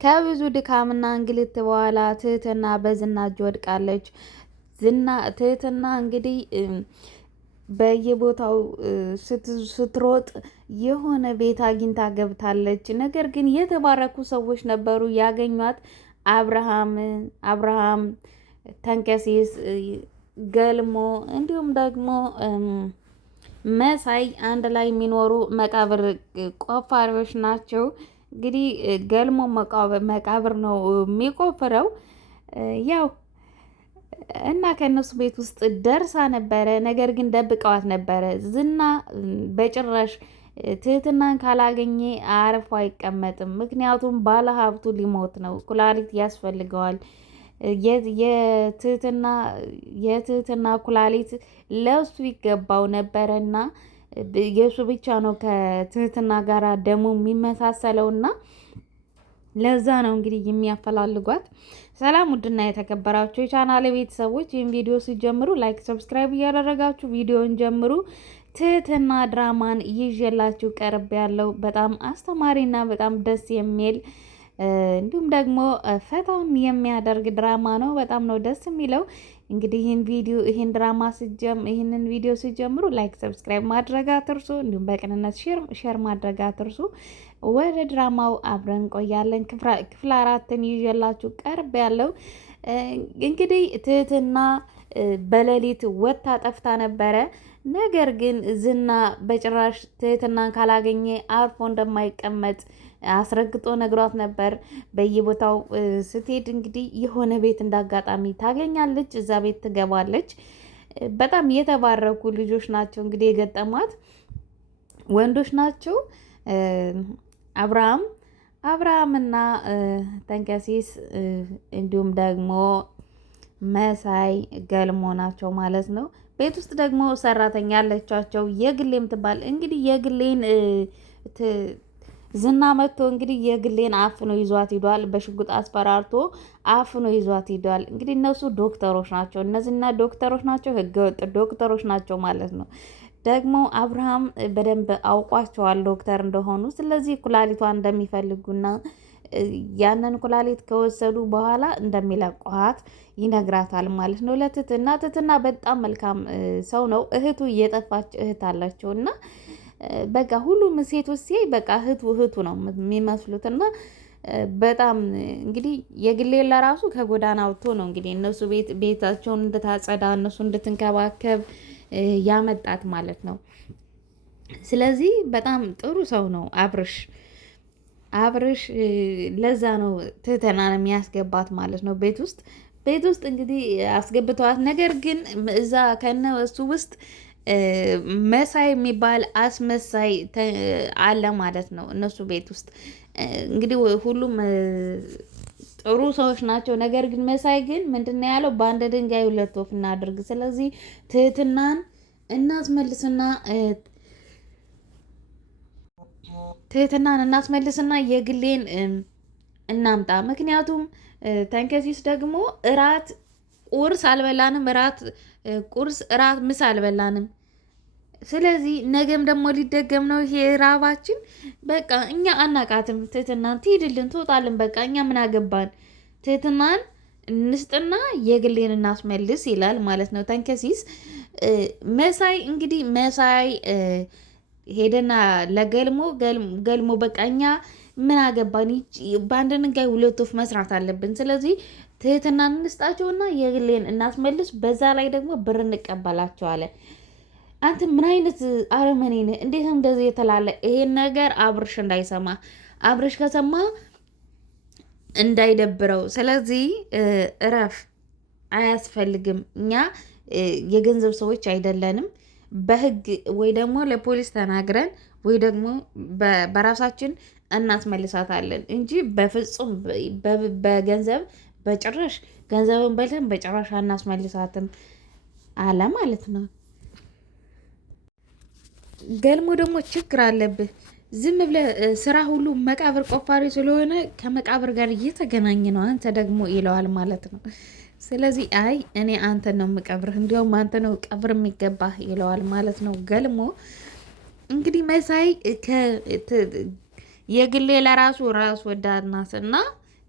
ከብዙ ድካምና እንግልት በኋላ ትህትና በዝና እጅ ወድቃለች። ትህትና እንግዲህ በየቦታው ስትሮጥ የሆነ ቤት አግኝታ ገብታለች። ነገር ግን የተባረኩ ሰዎች ነበሩ ያገኟት። አብርሃም፣ ተንከሲስ፣ ገልሞ እንዲሁም ደግሞ መሳይ አንድ ላይ የሚኖሩ መቃብር ቆፋሪዎች ናቸው። እንግዲህ ገልሞ መቃብር ነው የሚቆፍረው ያው እና ከእነሱ ቤት ውስጥ ደርሳ ነበረ። ነገር ግን ደብቀዋት ነበረ። ዝና በጭራሽ ትህትናን ካላገኘ አርፎ አይቀመጥም። ምክንያቱም ባለሀብቱ ሊሞት ነው፣ ኩላሊት ያስፈልገዋል። የትህትና ኩላሊት ለሱ ይገባው ነበረና የሱ ብቻ ነው ከትህትና ጋር ደሞ የሚመሳሰለውና ለዛ ነው እንግዲህ የሚያፈላልጓት። ሰላም ውድና የተከበራችሁ የቻናሌ ቤተሰቦች ይህን ቪዲዮ ሲጀምሩ ላይክ፣ ሰብስክራይብ እያደረጋችሁ ቪዲዮን ጀምሩ። ትህትና ድራማን ይዤላችሁ ቀርብ ያለው በጣም አስተማሪና በጣም ደስ የሚል እንዲሁም ደግሞ ፈታም የሚያደርግ ድራማ ነው። በጣም ነው ደስ የሚለው። እንግዲህ ይህንን ቪዲዮ ሲጀምሩ ላይክ፣ ሰብስክራይብ ማድረግ አትርሱ። እንዲሁም በቅንነት ሼር ማድረግ አትርሱ። ወደ ድራማው አብረን ቆያለን። ክፍል 4ን ይዤላችሁ ቀርብ ያለው እንግዲህ ትህትና በሌሊት ወጥታ ጠፍታ ነበረ። ነገር ግን ዝና በጭራሽ ትህትናን ካላገኘ አርፎ እንደማይቀመጥ አስረግጦ ነግሯት ነበር። በየቦታው ስትሄድ እንግዲህ የሆነ ቤት እንዳጋጣሚ ታገኛለች። እዛ ቤት ትገባለች። በጣም የተባረኩ ልጆች ናቸው እንግዲህ የገጠሟት፣ ወንዶች ናቸው። አብርሃምና ተንከሲስ እንዲሁም ደግሞ መሳይ ገልሞ ናቸው ማለት ነው። ቤት ውስጥ ደግሞ ሰራተኛ አለቻቸው የግሌ የምትባል እንግዲህ የግሌን ዝና መጥቶ እንግዲህ የግሌን አፍኖ ይዟት ሂዷል። በሽጉጥ አስፈራርቶ አፍኖ ይዟት ሂዷል። እንግዲህ እነሱ ዶክተሮች ናቸው። እነዚህና ዶክተሮች ናቸው፣ ህገወጥ ዶክተሮች ናቸው ማለት ነው። ደግሞ አብርሃም በደንብ አውቋቸዋል ዶክተር እንደሆኑ። ስለዚህ ኩላሊቷን እንደሚፈልጉና ያንን ኩላሊት ከወሰዱ በኋላ እንደሚለቋት ይነግራታል ማለት ነው ለትህትና። ትህትና በጣም መልካም ሰው ነው። እህቱ እየጠፋች እህት አላቸው እና በቃ ሁሉም ሴቶች ሲያይ በቃ እህቱ ነው የሚመስሉት እና በጣም እንግዲህ የግሌ ለራሱ ከጎዳና አውጥቶ ነው እንግዲህ እነሱ ቤታቸውን እንድታጸዳ እነሱ እንድትንከባከብ ያመጣት ማለት ነው። ስለዚህ በጣም ጥሩ ሰው ነው አብርሽ። ለዛ ነው ትህትናን የሚያስገባት ማለት ነው ቤት ውስጥ እንግዲህ አስገብተዋት። ነገር ግን እዛ ከነሱ ውስጥ መሳይ የሚባል አስመሳይ አለ ማለት ነው እነሱ ቤት ውስጥ። እንግዲህ ሁሉም ጥሩ ሰዎች ናቸው። ነገር ግን መሳይ ግን ምንድነው ያለው? በአንድ ድንጋይ ሁለት ወፍ እናድርግ። ስለዚህ ትህትናን እናስመልስና የግሌን እናምጣ። ምክንያቱም ተንከሲስ ደግሞ ቁርስ አልበላንም፣ ምሳ አልበላንም። ስለዚህ ነገም ደግሞ ሊደገም ነው ይሄ ራባችን። በቃ እኛ አናቃትም። ትህትናን ትሄድልን ትወጣልን። በቃ እኛ ምን አገባን? ትህትናን እንስጥና የግሌን እናስመልስ ይላል ማለት ነው ተንከሲስ። መሳይ ሄደና ለገልሞ በቃ እኛ ምን አገባን? በአንድ ድንጋይ ሁለት ወፍ መስራት አለብን። ስለዚህ ትህትናን እንስጣቸውና የግሌን እናስመልስ፣ በዛ ላይ ደግሞ ብር እንቀበላቸዋለን። አንተ ምን አይነት አረመኔ ነህ? እንዴት እንደዚህ የተላለ? ይሄን ነገር አብርሽ እንዳይሰማ፣ አብርሽ ከሰማ እንዳይደብረው። ስለዚህ እረፍ፣ አያስፈልግም። እኛ የገንዘብ ሰዎች አይደለንም። በህግ ወይ ደግሞ ለፖሊስ ተናግረን ወይ ደግሞ በራሳችን እናስመልሳታለን እንጂ በፍጹም በገንዘብ በጭራሽ ገንዘብን በልተን በጭራሽ አናስመልሳትም አለ ማለት ነው። ገልሞ ደግሞ ችግር አለብህ። ዝም ብለህ ስራ ሁሉ መቃብር ቆፋሪ ስለሆነ ከመቃብር ጋር እየተገናኘ ነው አንተ ደግሞ ይለዋል ማለት ነው። ስለዚህ አይ እኔ አንተ ነው የምቀብርህ፣ እንዲያውም አንተ ነው ቀብር የሚገባህ ይለዋል ማለት ነው። ገልሞ እንግዲህ መሳይ የግሌ ለራሱ ራስ ወዳድ ናት እና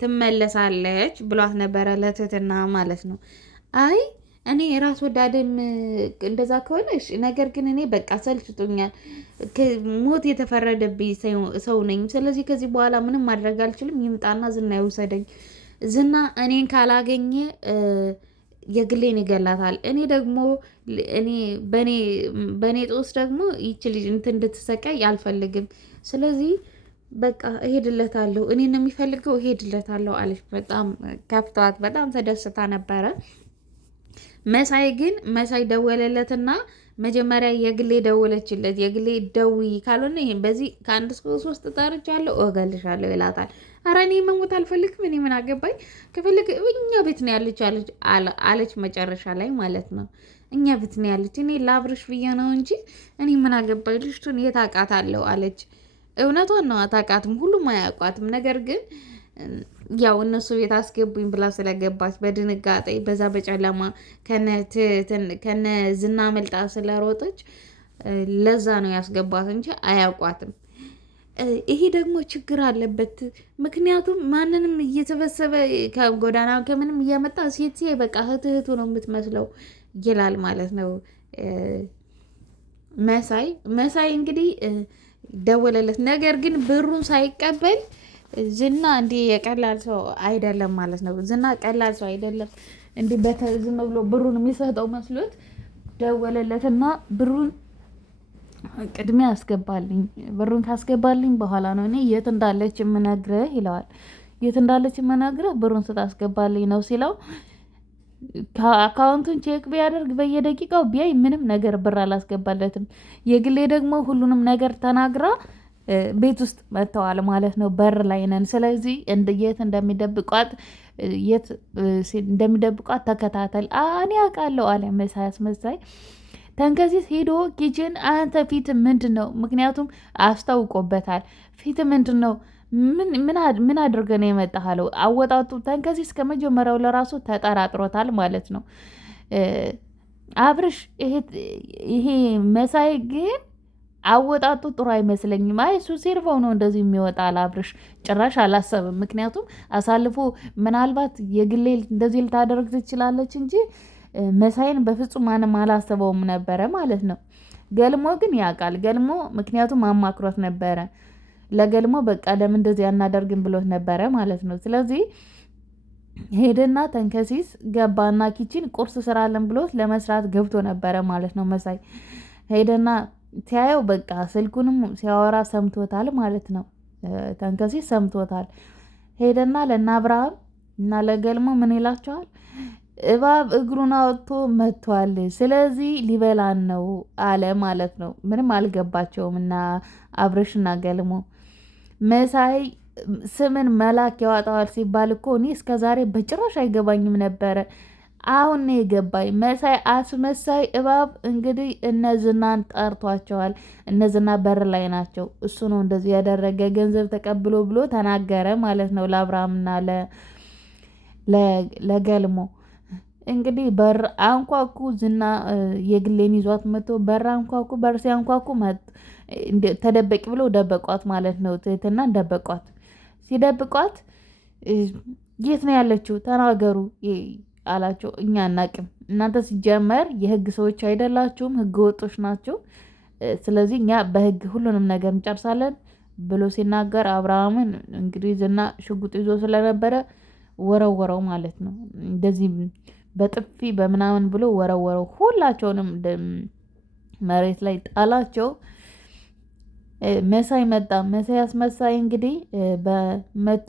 ትመለሳለች ብሏት ነበረ ለትህትና ማለት ነው። አይ እኔ ራስ ወዳድም እንደዛ ከሆነ ነገር ግን እኔ በቃ ሰልችቶኛል፣ ሞት የተፈረደብኝ ሰው ነኝ። ስለዚህ ከዚህ በኋላ ምንም ማድረግ አልችልም። ይምጣና ዝና ይውሰደኝ። ዝና እኔን ካላገኘ የግሌን ይገላታል። እኔ ደግሞ እኔ በእኔ ጦስ ደግሞ ይች ልጅ እንትን እንድትሰቃይ አልፈልግም። ስለዚህ በቃ እሄድለታለሁ፣ እኔን ነው የሚፈልገው፣ እሄድለታለሁ አለች። በጣም ከፍቷት በጣም ተደስታ ነበረ። መሳይ ደወለለትና መጀመሪያ የግሌ ደወለችለት። የግሌ ደውይ ካልሆነ ይሄን በዚህ ከአንድ እስከ 3 ጠርቻለሁ እገልሻለሁ ይላታል። ኧረ እኔ መሞት አልፈልግም፣ እኔ ምን አገባኝ፣ ከፈለግ እኛ ቤት ነው ያለች አለች መጨረሻ ላይ ማለት ነው። እኛ ቤት ነው ያለች፣ እኔ ላብርሽ ብዬ ነው እንጂ እኔ ምን አገባኝ፣ ልጅቱን የት አውቃታለሁ አለች። እውነቷን ነው፣ አታውቃትም፣ ሁሉም አያውቋትም። ነገር ግን ያው እነሱ ቤት አስገቡኝ ብላ ስለገባች በድንጋጤ በዛ በጨለማ ከነ ዝና መልጣ ስለሮጠች ለዛ ነው ያስገባት እንጂ አያውቋትም። ይሄ ደግሞ ችግር አለበት። ምክንያቱም ማንንም እየተበሰበ ከጎዳና ከምንም እያመጣ ሴት በቃ እህቱ ነው የምትመስለው ይላል ማለት ነው። መሳይ እንግዲህ ደወለለት። ነገር ግን ብሩን ሳይቀበል ዝና እንዲህ የቀላል ሰው አይደለም ማለት ነው። ዝና ቀላል ሰው አይደለም። እንዲህ ዝም ብሎ ብሩን የሚሰጠው መስሎት ደወለለትና ብሩን ቅድሚያ አስገባልኝ፣ ብሩን ካስገባልኝ በኋላ ነው እኔ የት እንዳለች የምነግርህ ይለዋል። የት እንዳለች የምነግርህ ብሩን ስታስገባልኝ ነው ሲለው አካውንቱን ቼክ ቢያደርግ በየደቂቃው ቢያይ ምንም ነገር ብር አላስገባለትም። የግሌ ደግሞ ሁሉንም ነገር ተናግራ ቤት ውስጥ መጥተዋል ማለት ነው። በር ላይ ነን። ስለዚህ የት እንደሚደብቋት ተከታተል። እኔ አውቃለሁ አለ መሳይ። ተንከሲስ ሄዶ ኪችን አንተ ፊት ምንድን ነው? ምክንያቱም አስታውቆበታል። ፊት ምንድን ነው? ምን አድርገ ነው የመጣህ አለው። አወጣጡ ተንከሲስ ከመጀመሪያው ለራሱ ተጠራጥሮታል ማለት ነው። አብርሽ ይሄ መሳይ ግን አወጣጡ ጥሩ አይመስለኝም። አይ እሱ ሲርፈው ነው እንደዚህ የሚወጣ አብርሽ ጭራሽ አላሰብም። ምክንያቱም አሳልፎ ምናልባት የግሌ እንደዚህ ልታደርግ ትችላለች እንጂ መሳይን በፍጹም ማንም አላሰበውም ነበረ ማለት ነው። ገልሞ ግን ያውቃል። ገልሞ ምክንያቱም አማክሮት ነበረ። ለገልሞ በቃ ለምን እንደዚህ አናደርግም ብሎት ነበረ ማለት ነው። ስለዚህ ሄደና ተንከሲስ ገባና ኪችን ቁርስ ስራለን ብሎት ለመስራት ገብቶ ነበረ ማለት ነው። መሳይ ሄደና ሲያየው በቃ ስልኩንም ሲያወራ ሰምቶታል ማለት ነው። ተንከሲስ ሰምቶታል። ሄደና ለእነ አብርሃም እና ለገልሞ ምን ይላቸዋል? እባብ እግሩን አወጥቶ መጥቷል፣ ስለዚህ ሊበላን ነው አለ ማለት ነው። ምንም አልገባቸውም እና አብርሽና ገልሞ መሳይ ስምን መላክ ያወጣዋል ሲባል እኮ እኔ እስከዛሬ በጭራሽ አይገባኝም ነበረ። አሁን ነው የገባኝ። መሳይ አስመሳይ እባብ እንግዲህ እነዝናን ጠርቷቸዋል። እነዝና በር ላይ ናቸው። እሱ ነው እንደዚህ ያደረገ ገንዘብ ተቀብሎ ብሎ ተናገረ ማለት ነው ለአብርሃምና ለገልሞ። እንግዲህ በር አንኳኩ። ዝና የግሌን ይዟት መጥቶ በር አንኳኩ። በር ሲያንኳኩ ተደበቂ ብሎ ደበቋት ማለት ነው። ትህትናን ደበቋት። ሲደብቋት የት ነው ያለችው ተናገሩ አላቸው። እኛ አናቅም፣ እናንተ ሲጀመር የህግ ሰዎች አይደላችሁም፣ ህገ ወጦች ናቸው። ስለዚህ እኛ በህግ ሁሉንም ነገር እንጨርሳለን ብሎ ሲናገር አብርሃምን እንግዲህ ዝና ሽጉጥ ይዞ ስለነበረ ወረወረው ማለት ነው። እንደዚህ በጥፊ በምናምን ብሎ ወረወረው። ሁላቸውንም መሬት ላይ ጣላቸው። መሳይ መጣ። መሳይ አስመሳይ እንግዲህ በመቶ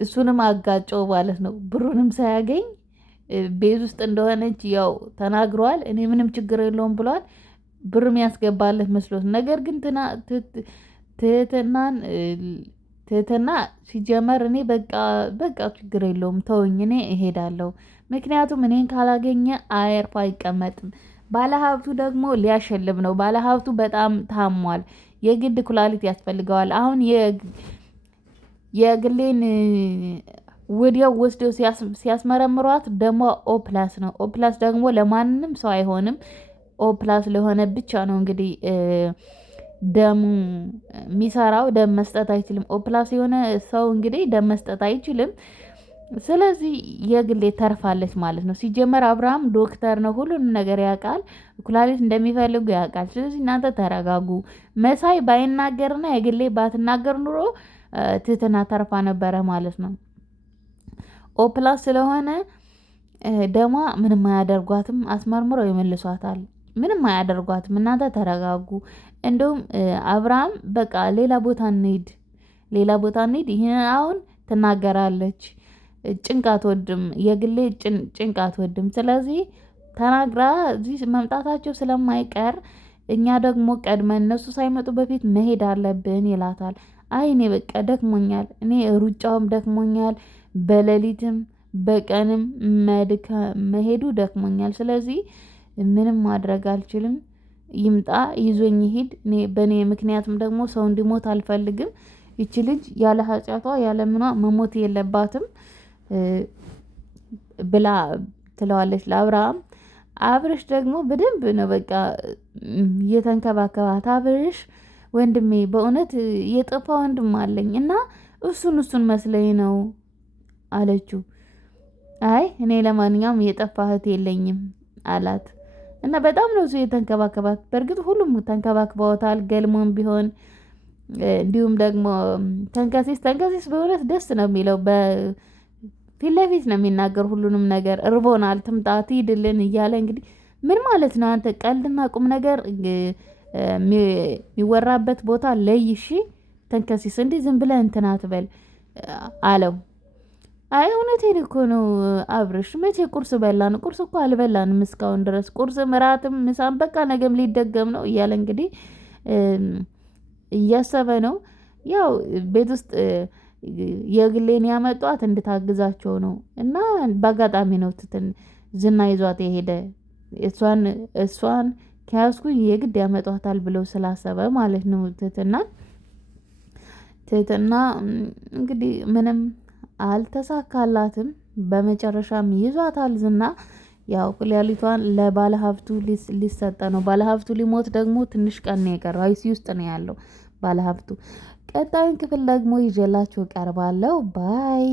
እሱንም አጋጨው ማለት ነው። ብሩንም ሳያገኝ ቤት ውስጥ እንደሆነች ያው ተናግረዋል። እኔ ምንም ችግር የለውም ብሏል። ብርም ያስገባለት መስሎት፣ ነገር ግን ትህትና ሲጀመር እኔ በቃ ችግር የለውም ተወኝ፣ እኔ እሄዳለሁ። ምክንያቱም እኔን ካላገኘ አየርፎ አይቀመጥም። ባለሀብቱ ደግሞ ሊያሸልም ነው። ባለሀብቱ በጣም ታሟል። የግድ ኩላሊት ያስፈልገዋል። አሁን የግሌን ወዲያው ወስደው ሲያስመረምሯት ደግሞ ኦፕላስ ነው። ኦፕላስ ደግሞ ለማንም ሰው አይሆንም። ኦፕላስ ለሆነ ብቻ ነው እንግዲህ ደሙ የሚሰራው ደም መስጠት አይችልም። ኦፕላስ የሆነ ሰው እንግዲህ ደም መስጠት አይችልም። ስለዚህ የግሌ ተርፋለች ማለት ነው። ሲጀመር አብርሃም ዶክተር ነው፣ ሁሉንም ነገር ያውቃል። ኩላሊት እንደሚፈልጉ ያውቃል። ስለዚህ እናንተ ተረጋጉ። መሳይ ባይናገርና የግሌ ባትናገር ኑሮ ትህትና ተርፋ ነበረ ማለት ነው። ኦፕላስ ስለሆነ ደሟ ምንም አያደርጓትም። አስመርምረው ይመልሷታል። ምንም አያደርጓትም። እናንተ ተረጋጉ። እንደውም አብርሃም በቃ ሌላ ቦታ እንሂድ፣ ሌላ ቦታ እንሂድ። ይህን አሁን ትናገራለች። ጭንቅ አትወድም፣ የግሌ ጭንቅ አትወድም። ስለዚህ ተናግራ እዚህ መምጣታቸው ስለማይቀር እኛ ደግሞ ቀድመን እነሱ ሳይመጡ በፊት መሄድ አለብን ይላታል። አይ እኔ በቃ ደክሞኛል፣ እኔ ሩጫውም ደክሞኛል፣ በሌሊትም በቀንም መሄዱ ደክሞኛል። ስለዚህ ምንም ማድረግ አልችልም። ይምጣ ይዞኝ ይሄድ። እኔ በእኔ ምክንያትም ደግሞ ሰው እንዲሞት አልፈልግም። ይቺ ልጅ ያለ ኃጢአቷ ያለ ምኗ መሞት የለባትም ብላ ትለዋለች ለአብርሃም። አብርሽ ደግሞ በደንብ ነው በቃ እየተንከባከባት። አብርሽ ወንድሜ በእውነት የጠፋ ወንድም አለኝ እና እሱን መስለኝ ነው አለችው። አይ እኔ ለማንኛውም የጠፋ እህት የለኝም አላት። እና በጣም ነው እሱ የተንከባከባት። በእርግጥ ሁሉም ተንከባክበውታል፣ ገልሞም ቢሆን እንዲሁም ደግሞ ተንከሲስ በእውነት ደስ ነው የሚለው። በፊት ለፊት ነው የሚናገር ሁሉንም ነገር። እርቦናል፣ ትምጣ ትሂድልን እያለ እንግዲህ ምን ማለት ነው አንተ? ቀልድና ቁም ነገር የሚወራበት ቦታ ለይ። እሺ ተንከሲስ እንዲህ ዝም ብለህ እንትን አትበል አለው። አይ እውነቴን እኮ ነው አብርሽ፣ መቼ ቁርስ በላን? ቁርስ እኮ አልበላንም እስካሁን ድረስ። ቁርስ ምራትም ምሳም በቃ ነገም ሊደገም ነው እያለ እንግዲህ እያሰበ ነው። ያው ቤት ውስጥ የግሌን ያመጧት እንድታግዛቸው ነው እና በአጋጣሚ ነው ዝና ይዟት የሄደ። እሷን ከያዝኩኝ የግድ ያመጧታል ብለው ስላሰበ ማለት ነው። ትህትና እንግዲህ ምንም አልተሳካላትም። በመጨረሻም ይዟታል ዝና። ያው ኩላሊቷን ለባለሀብቱ ሊሰጠ ነው። ባለሀብቱ ሊሞት ደግሞ ትንሽ ቀን ነው የቀረው። አይሲ ውስጥ ነው ያለው ባለሀብቱ። ቀጣዩን ክፍል ደግሞ ይዤላችሁ እቀርባለሁ። ባይ